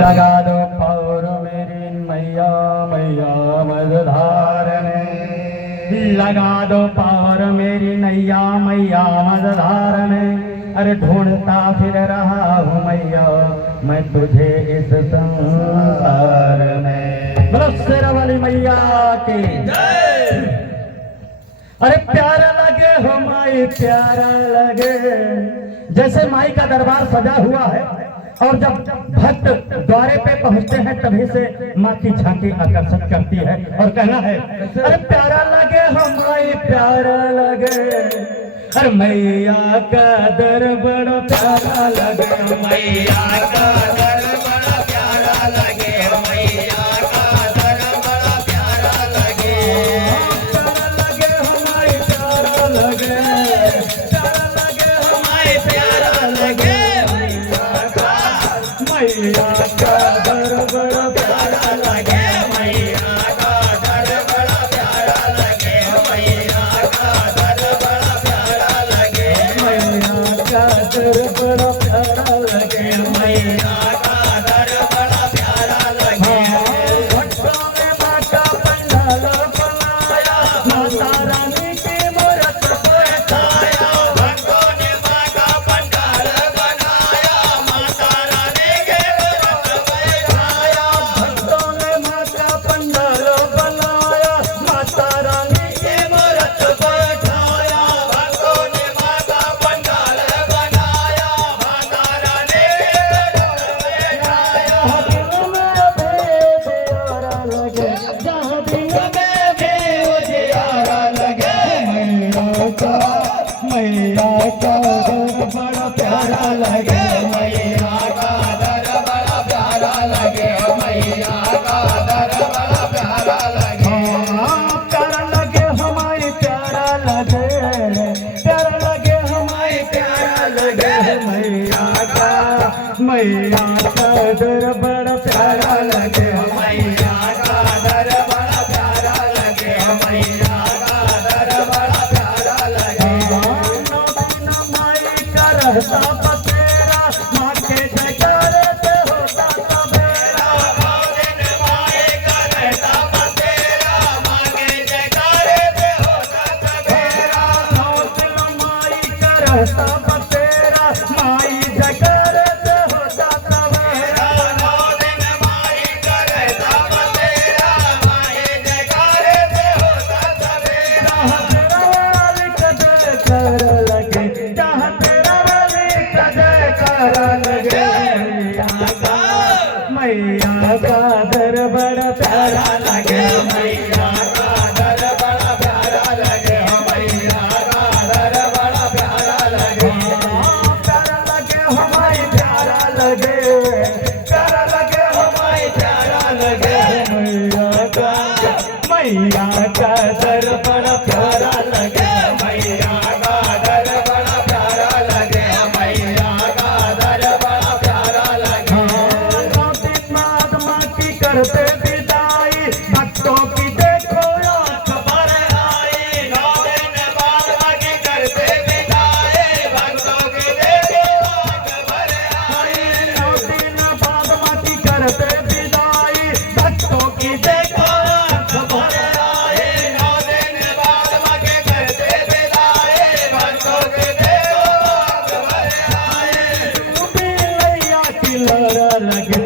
लगा दो पार मेरी मैया मैया मझधारने, लगा दो पार मेरी नैया मैया मझधारने। अरे ढूंढता फिर रहा हूँ मैया मैं तुझे इस संसार में। बोलो शेरा वाली मैया की जय। अरे प्यारा लगे हो माई प्यारा लगे, जैसे माई का दरबार सजा हुआ है और जब भक्त द्वारे पे पहुंचते हैं तभी से माँ की झांकी आकर्षित करती है और कहना है अरे प्यारा लगे हम माई प्यारा लगे। अरे मैया का दर बड़ा प्यारा लगे, मैया का दर बड़ा प्यारा लगे, मैया का दर बड़ा प्यारा लगे। प्यारा लगे हमारी प्यारा लगे, प्यारा लगे हमारी प्यारा लगे। मैया का दर बड़ा प्यारा लगे, मैया का दर बड़ा प्यारा लगे, मैया का दर बड़ा प्यारा लगे, मैया का दर बड़ा प्यारा लगे, मैया का दर बड़ा प्यारा लगे। भक्तों में माँ का पंडाल बनाया, माता रानी की मूरत बैठाया। भक्तों ने माँ का पंडाल बनाया, माता रानी की मूरत बैठाया। भक्तों ने माँ का पंडाल बनाया, माता रानी की मूरत बैठाया। भक्तों ने माँ का पंडाल बनाया, माता रानी की मूरत बैठाया। जहाँ दिल में भी उजियारा लगे, मैया का दर बड़ा प्यारा लगे, मैया का दर बड़ा प्यारा लगे, मैया का दर बड़ा प्यारा लगे। प्यारा लगे हमारी प्यारा लगे, प्यारा लगे हमारी प्यारा लगे। मैया का दर बड़ा प्यारा लगे, मैया का दर बड़ा प्यारा लगे, मैया का दर बड़ा प्यारा लगे। माई का रहता बतेरा, माँ के जयकारे से होता सवेरा। माई का रहता बतेरा, माँ के जयकारे से होता सवेरा। माई का रहता बतेरा, माई जयकारे से होता सवेरा। माई का रहता बतेरा, माई जयकारे से होता सवेरा। तेरा वाली कदर कर लगे, जहाँ तेरा वाली कदर कर लगे। मैया का दर बड़ा प्यारा लगे, मैया का दर बड़ा प्यारा लगे, मैया का दर बड़ा प्यारा लगे। प्यारा लगे हमारी प्यारा लगे, प्यारा लगे हमारी प्यारा लगे। मैया का दर बड़ा प्यारा लगे, मैया का दर बड़ा प्यारा लगे, मैया का दर बड़ा प्यारा लगे। महात्मा की करते विदाई, भक्तों की देखो आँख भर आई। 9 दिन बाद माँ की करते विदाई, भक्तों की देखो आँख भर आई। 9 दिन बाद माँ की करते विदाई, भक्तों की देखो आँख भर आई। 9 दिन बाद माँ की करते विदाई, भक्तों की देखो आँख भर आई। मैया की लहरा लगे,